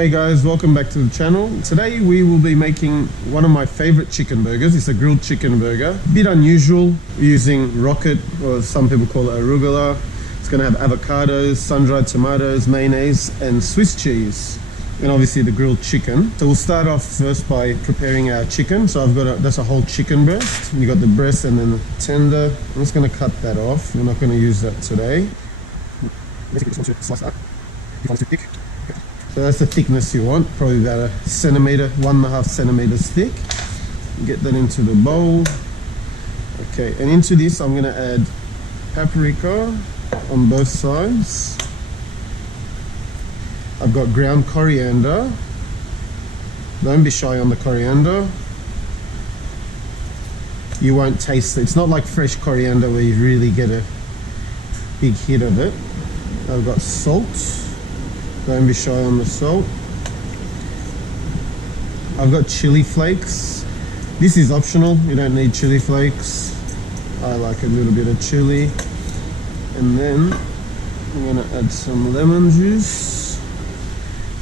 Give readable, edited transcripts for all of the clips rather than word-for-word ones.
Hey guys, welcome back to the channel. Today we will be making one of my favorite chicken burgers. It's a grilled chicken burger. A bit unusual, using rocket, or some people call it arugula. It's going to have avocados, sun-dried tomatoes, mayonnaise and Swiss cheese, and obviously the grilled chicken. So we'll start off first by preparing our chicken. So that's a whole chicken breast. You got the breast and then the tender. I'm just going to cut that off. We're not going to use that today. Basically just want to slice that. If you want it too thick. So that's the thickness you want, probably about 1.5 centimeters thick. Get that into the bowl. Okay, and into this I'm going to add paprika on both sides. I've got ground coriander. Don't be shy on the coriander. You won't taste it. It's not like fresh coriander where you really get a big hit of it. I've got salt. Don't be shy on the salt. I've got chili flakes. This is optional, you don't need chili flakes. I like a little bit of chili. And then I'm gonna add some lemon juice.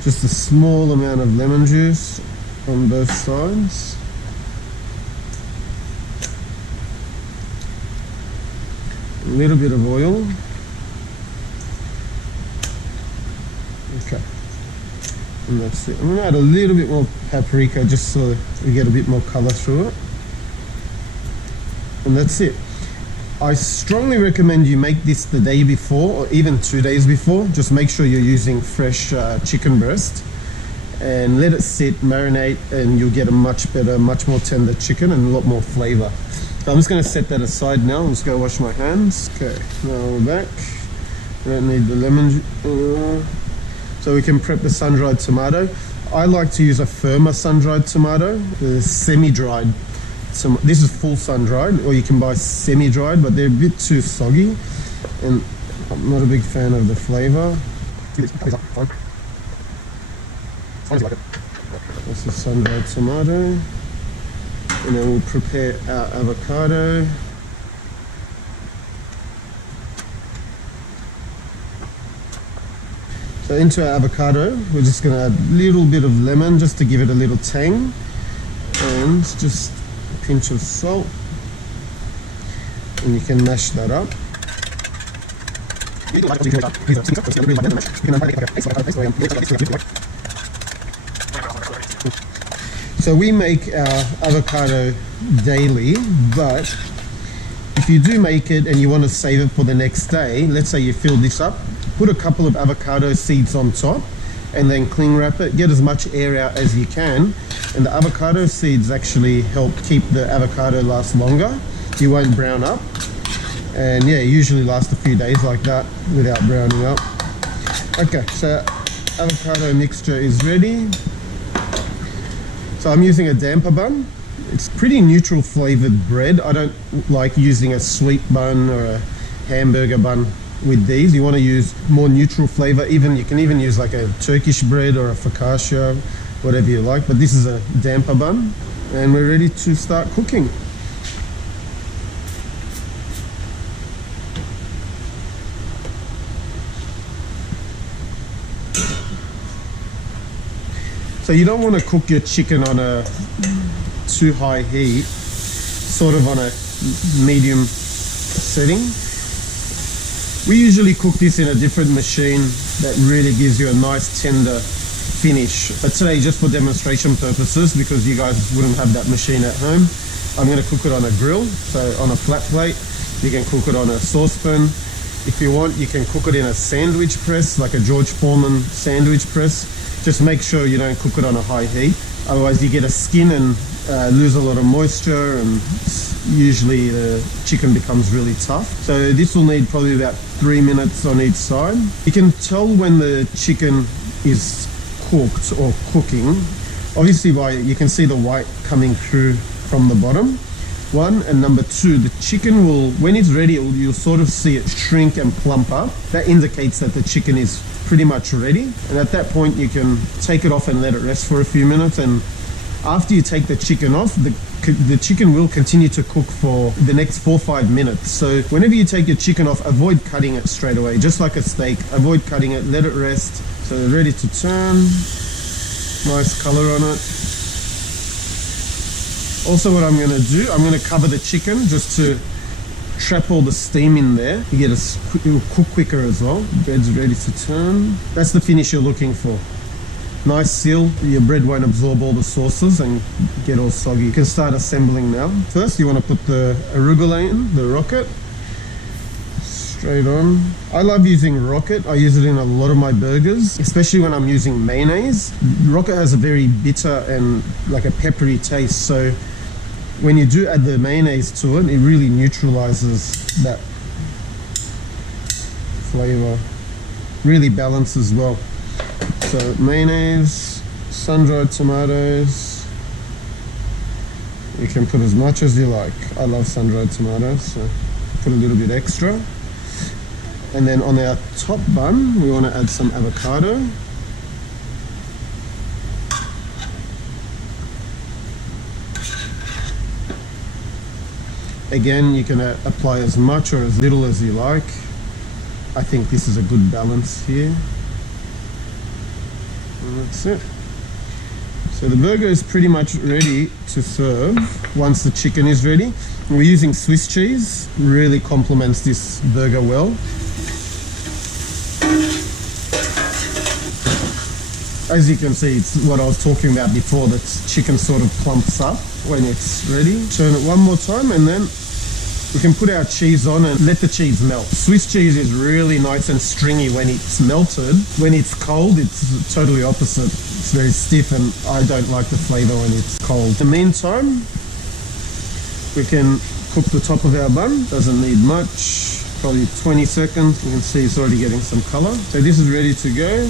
Just a small amount of lemon juice on both sides. A little bit of oil. Okay, and that's it. I'm going to add a little bit more paprika just so we get a bit more color through it. And that's it. I strongly recommend you make this the day before or even 2 days before. Just make sure you're using fresh chicken breast and let it sit, marinate, and you'll get a much better, much more tender chicken and a lot more flavor. So I'm just going to set that aside now. I'm just going to wash my hands. Okay, now we're back. We don't need the lemon juice. So we can prep the sun-dried tomato. I like to use a firmer sun-dried tomato, the semi-dried. This is full sun-dried, or you can buy semi-dried, but they're a bit too soggy, and I'm not a big fan of the flavor. That's the sun-dried tomato. And then we'll prepare our avocado. So into our avocado, we're just going to add a little bit of lemon just to give it a little tang, and just a pinch of salt, and you can mash that up. So we make our avocado daily, but if you do make it and you want to save it for the next day, let's say you fill this up, put a couple of avocado seeds on top and then cling wrap it. Get as much air out as you can, and the avocado seeds actually help keep the avocado last longer. You won't brown up, and yeah, usually last a few days like that without browning up. Okay, so avocado mixture is ready. So I'm using a damper bun. It's pretty neutral flavored bread. I don't like using a sweet bun or a hamburger bun with these. You want to use more neutral flavor. You can even use like a Turkish bread or a focaccia, whatever you like, but this is a damper bun, and we're ready to start cooking. So you don't want to cook your chicken on a too high heat, sort of on a medium setting. We usually cook this in a different machine that really gives you a nice tender finish. But today, just for demonstration purposes, because you guys wouldn't have that machine at home, I'm going to cook it on a grill, so on a flat plate. You can cook it on a saucepan. If you want, you can cook it in a sandwich press, like a George Foreman sandwich press. Just make sure you don't cook it on a high heat. Otherwise you get a skin and lose a lot of moisture, and usually the chicken becomes really tough. So this will need probably about 3 minutes on each side. You can tell when the chicken is cooked or cooking, obviously you can see the white coming through from the bottom. One, and number two, the chicken will, when it's ready, you'll sort of see it shrink and plump up. That indicates that the chicken is pretty much ready, and at that point you can take it off and let it rest for a few minutes. And after you take the chicken off, the chicken will continue to cook for the next 4 or 5 minutes. So whenever you take your chicken off, avoid cutting it straight away, just like a steak. Avoid cutting it, let it rest. So ready to turn. Nice color on it. Also what I'm going to do, I'm going to cover the chicken just to trap all the steam in there. You get it will cook quicker as well. Bread's ready to turn. That's the finish you're looking for. Nice seal, your bread won't absorb all the sauces and get all soggy. You can start assembling now. First you want to put the arugula in, the rocket. Straight on. I love using rocket. I use it in a lot of my burgers, especially when I'm using mayonnaise. Rocket has a very bitter and like a peppery taste, so when you do add the mayonnaise to it, it really neutralizes that flavor. Really balances well. So mayonnaise, sun-dried tomatoes. You can put as much as you like. I love sun-dried tomatoes, so put a little bit extra. And then on our top bun, we want to add some avocado. Again, you can apply as much or as little as you like. I think this is a good balance here. And that's it. So the burger is pretty much ready to serve once the chicken is ready. We're using Swiss cheese, really complements this burger well. As you can see, it's what I was talking about before, that chicken sort of clumps up when it's ready. Turn it one more time and then we can put our cheese on and let the cheese melt. Swiss cheese is really nice and stringy when it's melted. When it's cold, it's totally opposite. It's very stiff and I don't like the flavor when it's cold. In the meantime, we can cook the top of our bun. Doesn't need much, probably 20 seconds. You can see it's already getting some color. So this is ready to go.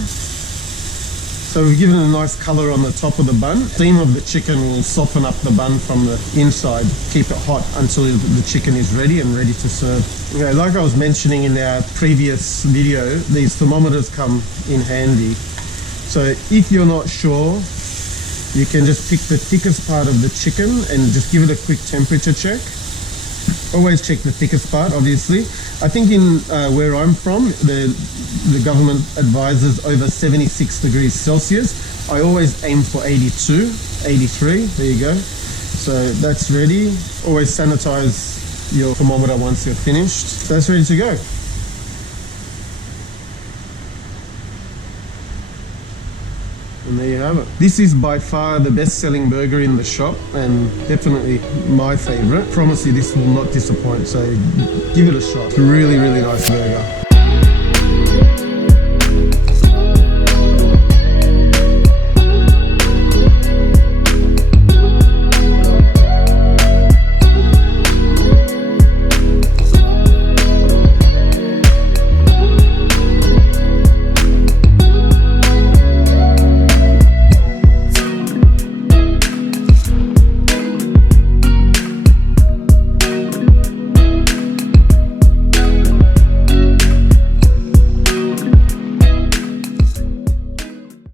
So we've given it a nice color on the top of the bun. The steam of the chicken will soften up the bun from the inside. Keep it hot until the chicken is ready and ready to serve. Okay, like I was mentioning in our previous video, these thermometers come in handy. So if you're not sure, you can just pick the thickest part of the chicken and just give it a quick temperature check. Always check the thickest part, obviously. I think in where I'm from, the government advises over 76 degrees Celsius. I always aim for 82, 83, there you go. So that's ready. Always sanitize your thermometer once you're finished. That's ready to go. And there you have it. This is by far the best-selling burger in the shop and definitely my favorite. Promise you this will not disappoint, so give it a shot. It's a really, really nice burger.